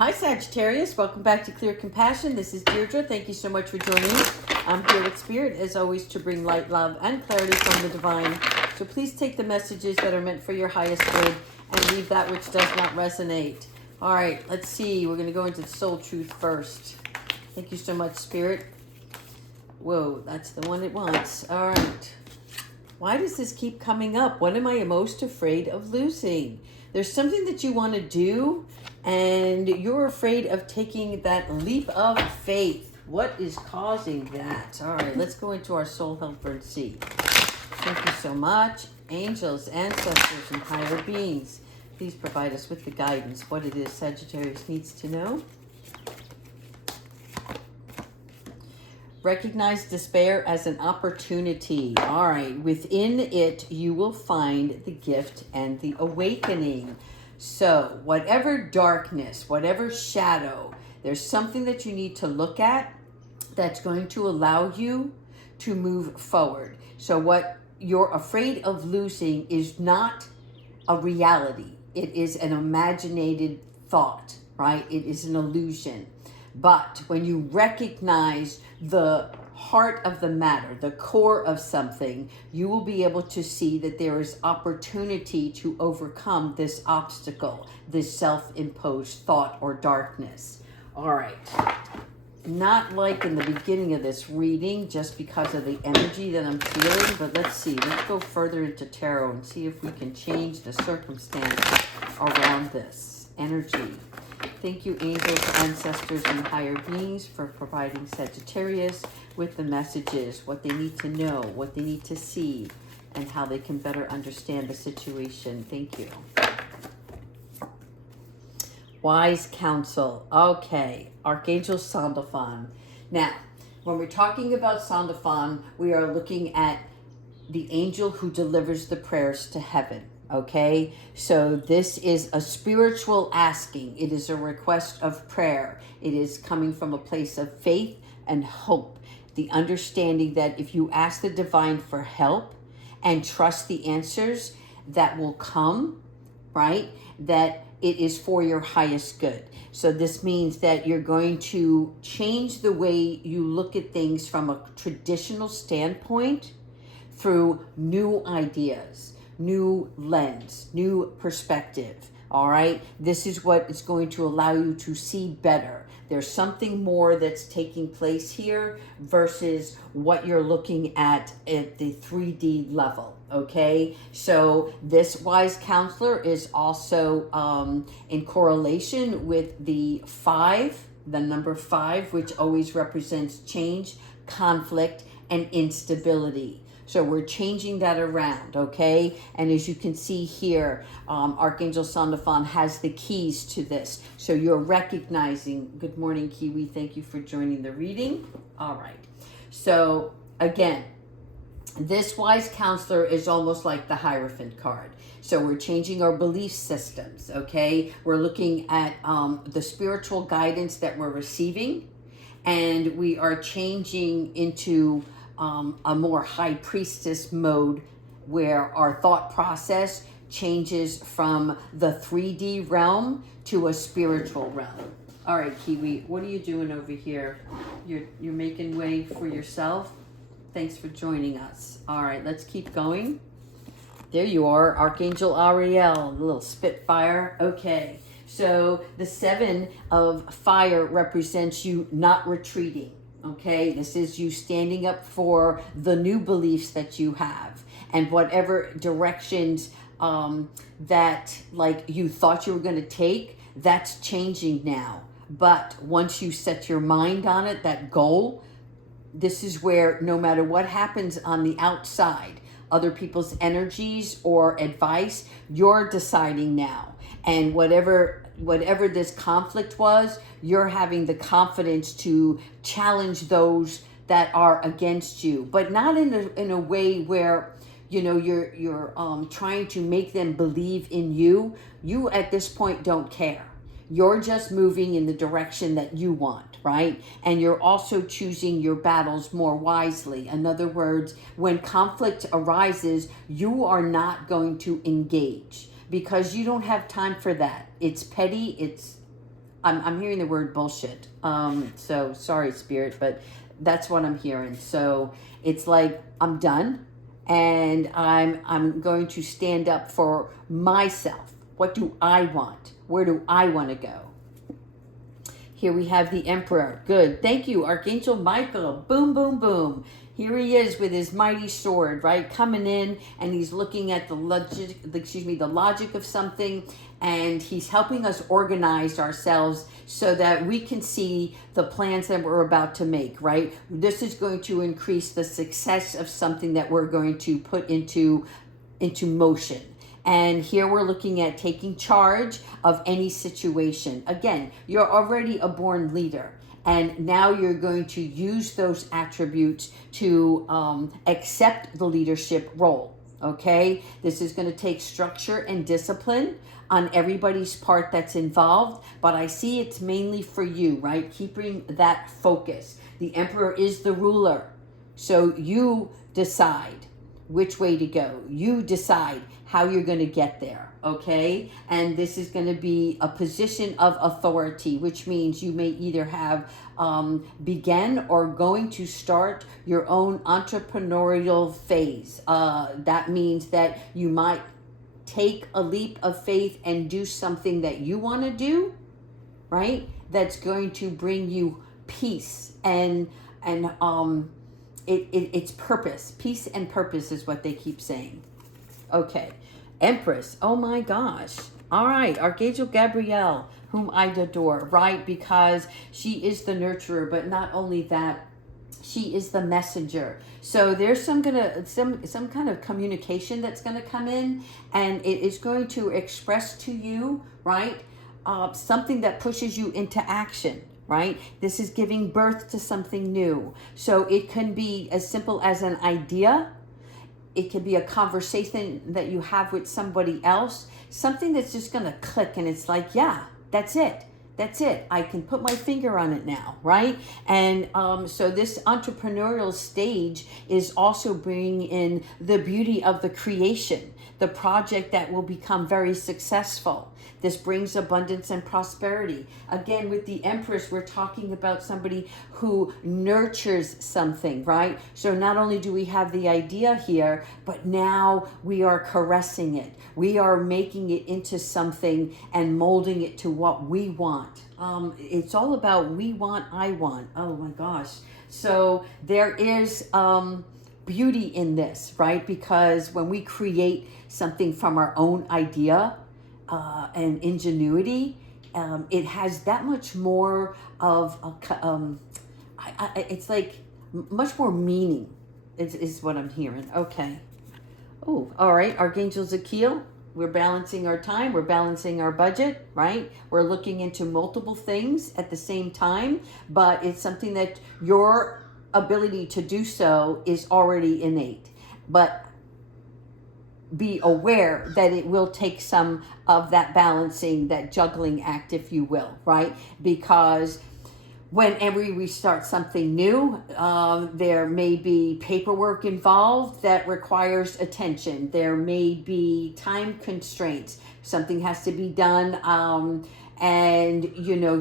Hi Sagittarius, welcome back to Clear Compassion. This is Deirdre. Thank you so much for joining. I'm here with Spirit, as always, to bring light, love, and clarity from the divine. So please take the messages that are meant for your highest good and leave that which does not resonate. All right, let's see. We're going to go into the soul truth first. Thank you so much, Spirit. Whoa, that's the one it wants. All right. Why does this keep coming up? What am I most afraid of losing? There's something that you want to do, and you're afraid of taking that leap of faith. What is causing that? All right, let's go into our soul helper and see. Thank you so much. Angels, ancestors, and higher beings, please provide us with the guidance, what it is Sagittarius needs to know. Recognize despair as an opportunity. All right, within it, you will find the gift and the awakening. So whatever darkness, whatever shadow, there's something that you need to look at that's going to allow you to move forward. So what you're afraid of losing is not a reality. It is an imaginated thought, right? It is an illusion. But when you recognize the heart of the matter, the core of something, you will be able to see that there is opportunity to overcome this obstacle, this self-imposed thought or darkness. All right. Not like in the beginning of this reading, just because of the energy that I'm feeling, but let's see. Let's go further into tarot and see if we can change the circumstance around this energy. Thank you, angels, ancestors, and higher beings, for providing Sagittarius with the messages, what they need to know, what they need to see, and how they can better understand the situation. Thank you. Wise counsel. Okay, Archangel Sandalphon. Now, when we're talking about Sandalphon, we are looking at the angel who delivers the prayers to heaven. Okay, so this is a spiritual asking. It is a request of prayer. It is coming from a place of faith and hope. The understanding that if you ask the divine for help and trust the answers that will come, right, that it is for your highest good. So this means that you're going to change the way you look at things from a traditional standpoint through new ideas, new lens, new perspective. All right, this is what is going to allow you to see better. There's something more that's taking place here versus what you're looking at the 3D level. Okay, so this wise counselor is also in correlation with the 5, the number 5, which always represents change, conflict, and instability. So we're changing that around, okay? And as you can see here, Archangel Sandalphon has the keys to this. So you're recognizing, good morning, Kiwi, thank you for joining the reading. All right, so again, this wise counselor is almost like the Hierophant card. So we're changing our belief systems, okay? We're looking at the spiritual guidance that we're receiving, and we are changing into a more high priestess mode where our thought process changes from the 3D realm to a spiritual realm. All right, Kiwi, what are you doing over here? You're making way for yourself? Thanks for joining us. All right, let's keep going. There you are, Archangel Ariel, the little Spitfire. Okay, so the 7 of fire represents you not retreating. Okay, this is you standing up for the new beliefs that you have, and whatever directions that like you thought you were going to take, that's changing now. But once you set your mind on it, that goal, this is where no matter what happens on the outside, other people's energies or advice, you're deciding now. And whatever this conflict was, you're having the confidence to challenge those that are against you, but not in a way where, you know, you're trying to make them believe in you. You at this point don't care. You're just moving in the direction that you want, right? And you're also choosing your battles more wisely. In other words, when conflict arises, you are not going to engage because you don't have time for that. It's petty, it's I'm hearing the word bullshit. So sorry, Spirit, but that's what I'm hearing. So it's like I'm done, and I'm going to stand up for myself. What do I want? Where do I want to go? Here we have the Emperor. Good. Thank you, Archangel Michael. Boom, boom, boom. Here he is with his mighty sword, right? Coming in, and he's looking at the logic of something, and he's helping us organize ourselves so that we can see the plans that we're about to make, right? This is going to increase the success of something that we're going to put into motion. And here we're looking at taking charge of any situation. Again, you're already a born leader, and now you're going to use those attributes to accept the leadership role. Okay, this is going to take structure and discipline on everybody's part that's involved, but I see it's mainly for you, right? Keeping that focus. The Emperor is the ruler, so you decide which way to go. You decide how you're going to get there, okay? And this is going to be a position of authority, which means you may either have begun or going to start your own entrepreneurial phase. That means that you might take a leap of faith and do something that you want to do, right? That's going to bring you peace and it's purpose. Peace and purpose is what they keep saying. Okay. Empress. Oh my gosh. All right. Archangel Gabrielle, whom I adore, right? Because she is the nurturer, but not only that, she is the messenger. So there's some kind of communication that's going to come in, and it is going to express to you, right? Something that pushes you into action. Right? This is giving birth to something new. So it can be as simple as an idea. It can be a conversation that you have with somebody else. Something that's just going to click, and it's like, yeah, that's it. That's it. I can put my finger on it now, right? And so this entrepreneurial stage is also bringing in the beauty of the creation, the project that will become very successful. This brings abundance and prosperity. Again, with the Empress, we're talking about somebody who nurtures something, right? So not only do we have the idea here, but now we are caressing it. We are making it into something and molding it to what we want. It's all about we want, I want. Oh my gosh. So there is beauty in this, right? Because when we create something from our own idea, and ingenuity, it has that much more of it's like much more meaning is what I'm hearing. Okay. Oh, all right. Archangel Zakiel, we're balancing our time. We're balancing our budget, right? We're looking into multiple things at the same time, but it's something that your ability to do so is already innate. But be aware that it will take some of that balancing, that juggling act, if you will, right? Because whenever we start something new, there may be paperwork involved that requires attention. There may be time constraints. Something has to be done, and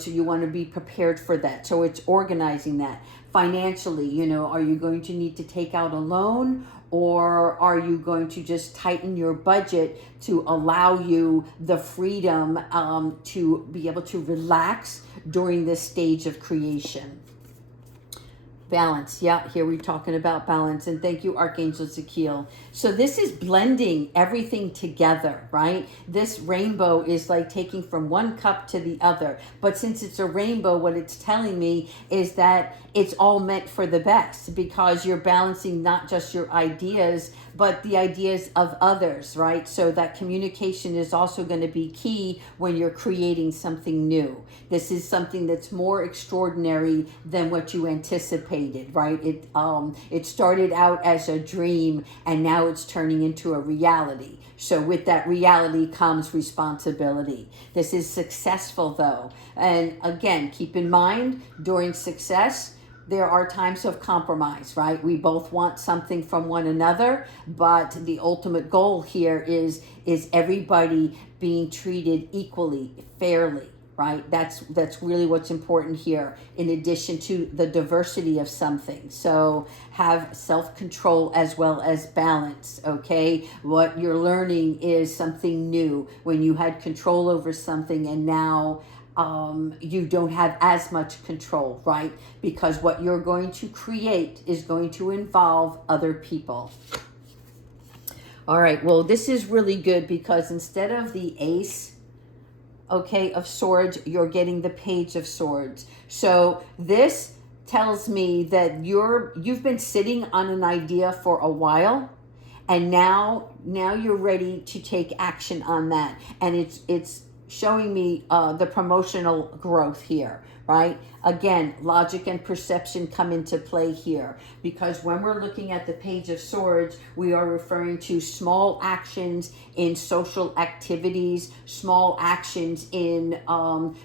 so you want to be prepared for that. So it's organizing that. Financially, are you going to need to take out a loan? Or are you going to just tighten your budget to allow you the freedom to be able to relax during this stage of creation? Balance. Yeah, here we're talking about balance. And thank you, Archangel Zakiel. So this is blending everything together, right? This rainbow is like taking from one cup to the other. But since it's a rainbow, what it's telling me is that it's all meant for the best, because you're balancing not just your ideas, but the ideas of others, right? So that communication is also going to be key when you're creating something new. This is something that's more extraordinary than what you anticipated, right? It started out as a dream, and now it's turning into a reality. So with that reality comes responsibility. This is successful though. And again, keep in mind, during success, there are times of compromise, right? We both want something from one another, but the ultimate goal here is everybody being treated equally, fairly, right? That's really what's important here, in addition to the diversity of something. So have self-control as well as balance, okay? What you're learning is something new. When you had control over something and now you don't have as much control, right? Because what you're going to create is going to involve other people. All right, well, this is really good because instead of the ace, okay, of swords, you're getting the page of swords. So this tells me that you've been sitting on an idea for a while, and now you're ready to take action on that. And it's showing me the promotional growth here, right? Again, logic and perception come into play here, because when we're looking at the page of swords, we are referring to small actions in social activities, small actions in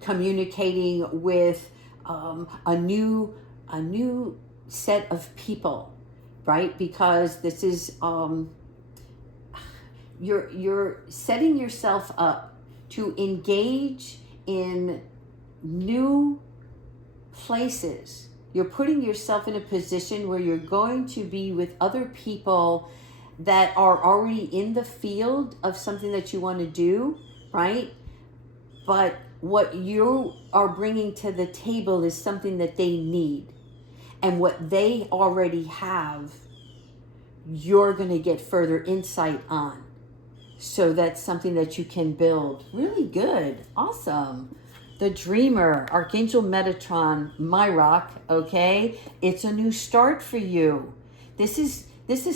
communicating with a new set of people, right? Because this is you're setting yourself up to engage in new places. You're putting yourself in a position where you're going to be with other people that are already in the field of something that you want to do, right? But what you are bringing to the table is something that they need. And what they already have, you're going to get further insight on. So that's something that you can build. Really good. Awesome. The Dreamer, Archangel Metatron, Myrock, okay? It's a new start for you. This is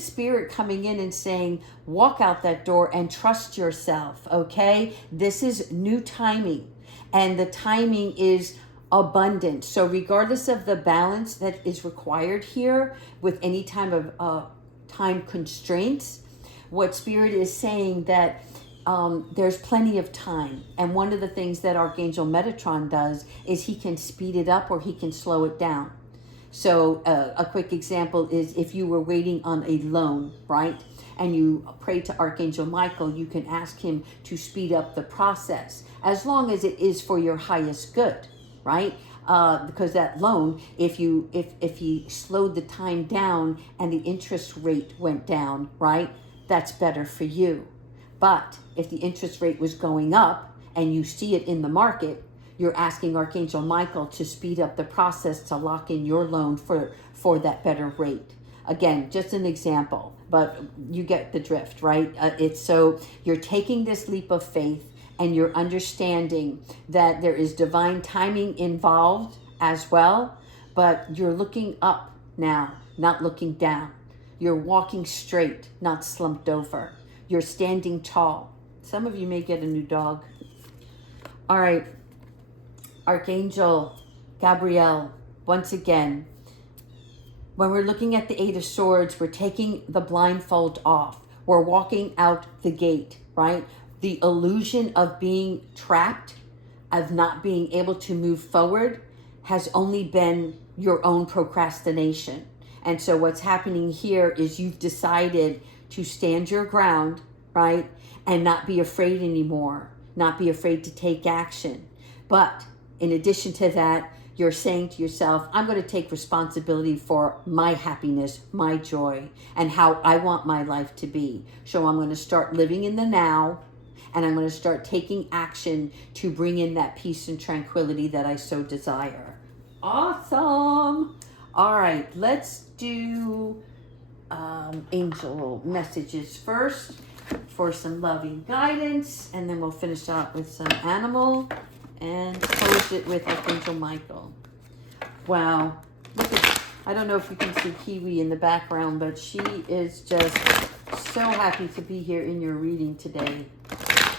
Spirit coming in and saying, walk out that door and trust yourself, okay? This is new timing. And the timing is abundant. So regardless of the balance that is required here with any time of time constraints, what Spirit is saying that there's plenty of time. And one of the things that Archangel Metatron does is he can speed it up or he can slow it down. So a quick example is if you were waiting on a loan, right? And you pray to Archangel Michael, you can ask him to speed up the process as long as it is for your highest good, right? Because that loan, if he slowed the time down and the interest rate went down, right? That's better for you. But if the interest rate was going up and you see it in the market, you're asking Archangel Michael to speed up the process to lock in your loan for that better rate. Again, just an example, but you get the drift, right? It's so you're taking this leap of faith and you're understanding that there is divine timing involved as well, but you're looking up now, not looking down. You're walking straight, not slumped over. You're standing tall. Some of you may get a new dog. All right. Archangel Gabriel, once again, when we're looking at the Eight of Swords, we're taking the blindfold off. We're walking out the gate, right? The illusion of being trapped, of not being able to move forward, has only been your own procrastination. And so what's happening here is you've decided to stand your ground, right? And not be afraid anymore, not be afraid to take action. But in addition to that, you're saying to yourself, I'm going to take responsibility for my happiness, my joy, and how I want my life to be. So I'm going to start living in the now, and I'm going to start taking action to bring in that peace and tranquility that I so desire. Awesome. All right, let's do angel messages first for some loving guidance, and then we'll finish out with some animal and close it with Archangel Michael. Wow, look at, I don't know if you can see Kiwi in the background, but she is just so happy to be here in your reading today.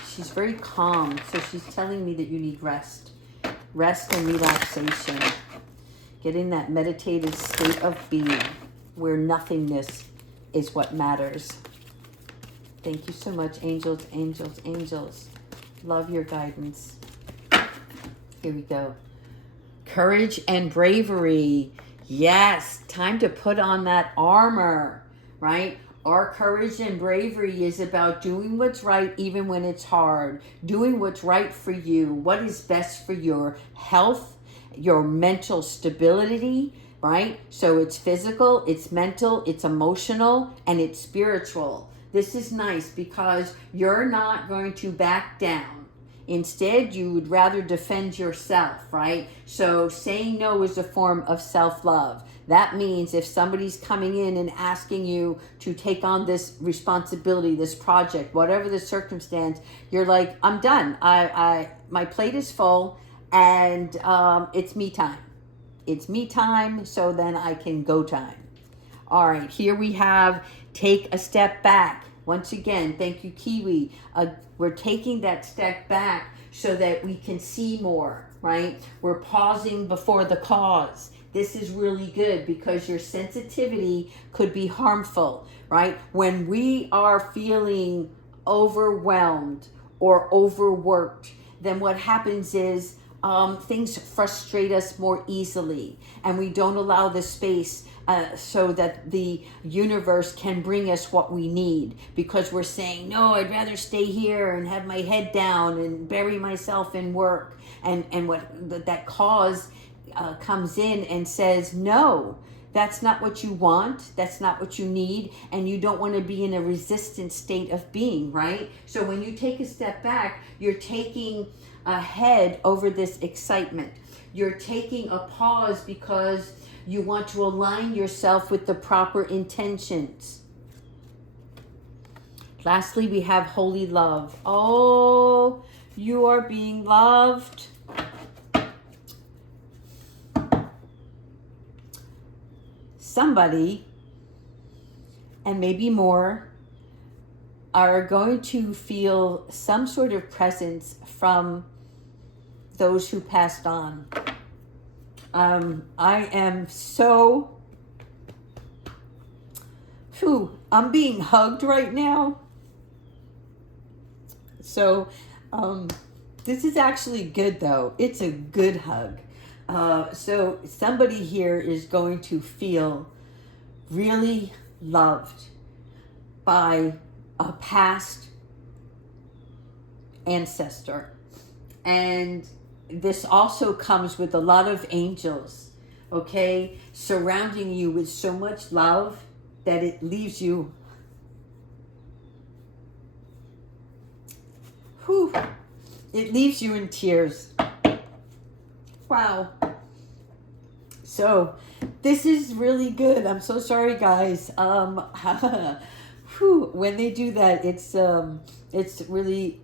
She's very calm, so she's telling me that you need rest and relaxation. Get in that meditative state of being where nothingness is what matters. Thank you so much, angels, angels, angels. Love your guidance. Here we go. Courage and bravery. Yes, time to put on that armor, right? Our courage and bravery is about doing what's right even when it's hard, doing what's right for you, what is best for your health, your mental stability, right? So it's physical, it's mental, it's emotional, and it's spiritual. This is nice because you're not going to back down. Instead, you would rather defend yourself, right? So saying no is a form of self-love. That means if somebody's coming in and asking you to take on this responsibility, this project, whatever the circumstance, you're like, I'm done. My plate is full, and it's me time. It's me time, so then I can go time. All right, here we have take a step back. Once again, thank you, Kiwi. We're taking that step back so that we can see more, right? We're pausing before the cause. This is really good because your sensitivity could be harmful, right? When we are feeling overwhelmed or overworked, then what happens is things frustrate us more easily, and we don't allow the space so that the universe can bring us what we need, because we're saying, no, I'd rather stay here and have my head down and bury myself in work. And what that cause comes in and says, no, that's not what you want, that's not what you need, and you don't want to be in a resistant state of being, right? So when you take a step back, you're taking a head over this excitement. You're taking a pause because you want to align yourself with the proper intentions. Lastly, we have holy love. Oh, you are being loved. Somebody, and maybe more, are going to feel some sort of presence from those who passed on. I am so, I'm being hugged right now. So this is actually good though. It's a good hug. So somebody here is going to feel really loved by a past ancestor. And this also comes with a lot of angels, okay, surrounding you with so much love that it leaves you, it leaves you in tears. Wow. So this is really good. I'm so sorry, guys. When they do that, it's really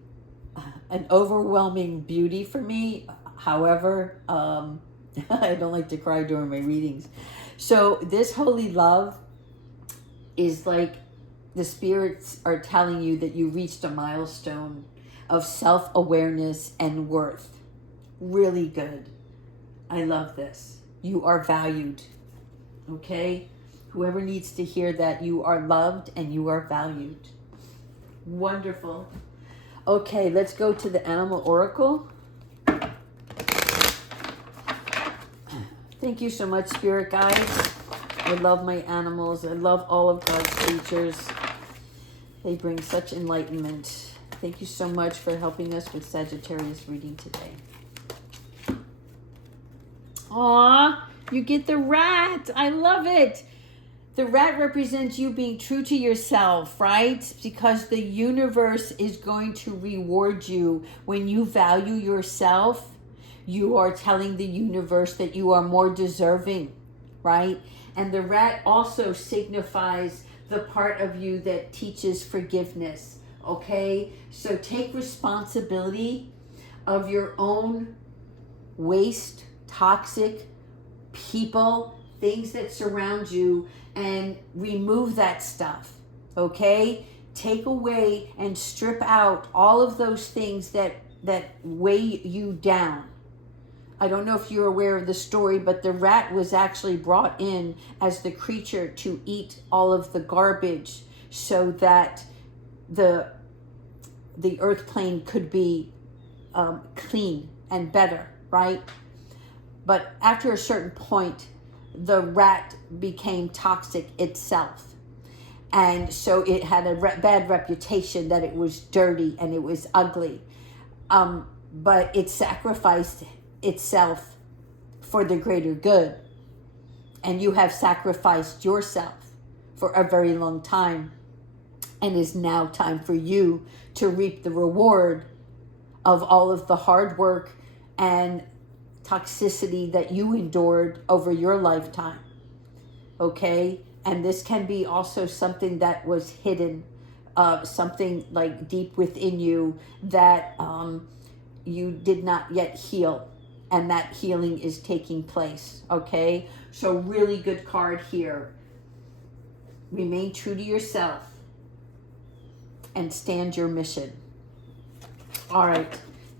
an overwhelming beauty for me. However, I don't like to cry during my readings. So this holy love is like the spirits are telling you that you reached a milestone of self-awareness and worth. Really good. I love this. You are valued. Okay? Whoever needs to hear that, you are loved and you are valued. Wonderful. Okay, let's go to the animal oracle. Thank you so much, spirit guides. I love my animals. I love all of God's creatures. They bring such enlightenment. Thank you so much for helping us with Sagittarius reading today. Aw, you get the rat. I love it. The rat represents you being true to yourself, right? Because the universe is going to reward you. When you value yourself, you are telling the universe that you are more deserving, right? And the rat also signifies the part of you that teaches forgiveness, okay? So take responsibility of your own waste, toxic people, things that surround you, and remove that stuff, okay? Take away and strip out all of those things that weigh you down. I don't know if you're aware of the story, but the rat was actually brought in as the creature to eat all of the garbage so that the earth plane could be clean and better, right? But after a certain point, the rat became toxic itself. And so it had a bad reputation that it was dirty and it was ugly. But it sacrificed itself for the greater good. And you have sacrificed yourself for a very long time. And it's now time for you to reap the reward of all of the hard work and toxicity that you endured over your lifetime. Okay? And this can be also something that was hidden, something like deep within you that you did not yet heal. And that healing is taking place. Okay? So really good card here. Remain true to yourself and stand your mission. All right.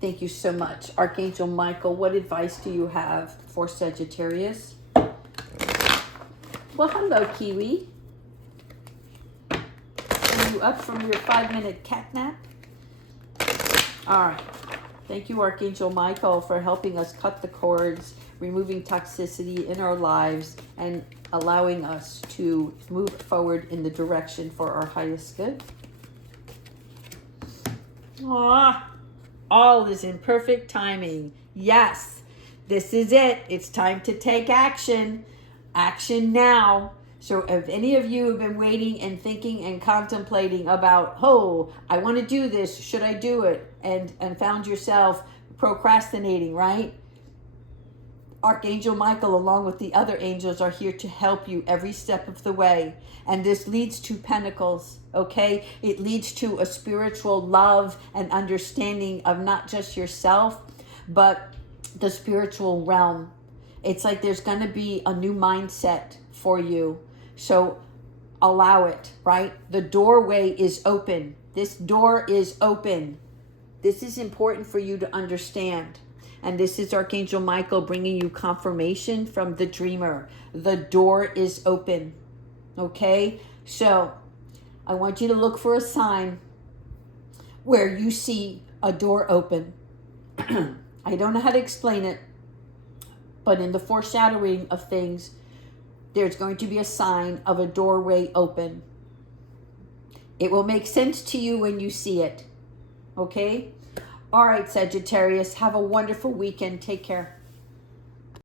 Thank you so much. Archangel Michael, what advice do you have for Sagittarius? Well, hello, Kiwi. Are you up from your 5-minute cat nap? All right. Thank you, Archangel Michael, for helping us cut the cords, removing toxicity in our lives, and allowing us to move forward in the direction for our highest good. All is in perfect timing. Yes, this is it. It's time to take action. Action now. So if any of you have been waiting and thinking and contemplating about, oh, I want to do this, should I do it? And found yourself procrastinating, right? Archangel Michael, along with the other angels, are here to help you every step of the way. And this leads to pentacles, okay? It leads to a spiritual love and understanding of not just yourself, but the spiritual realm. It's like there's going to be a new mindset for you. So allow it, right? The doorway is open. This door is open. This is important for you to understand. And this is Archangel Michael bringing you confirmation from the dreamer. The door is open. Okay? So I want you to look for a sign where you see a door open. I don't know how to explain it, but in the foreshadowing of things, there's going to be a sign of a doorway open. It will make sense to you when you see it. Okay? All right, Sagittarius, have a wonderful weekend. Take care.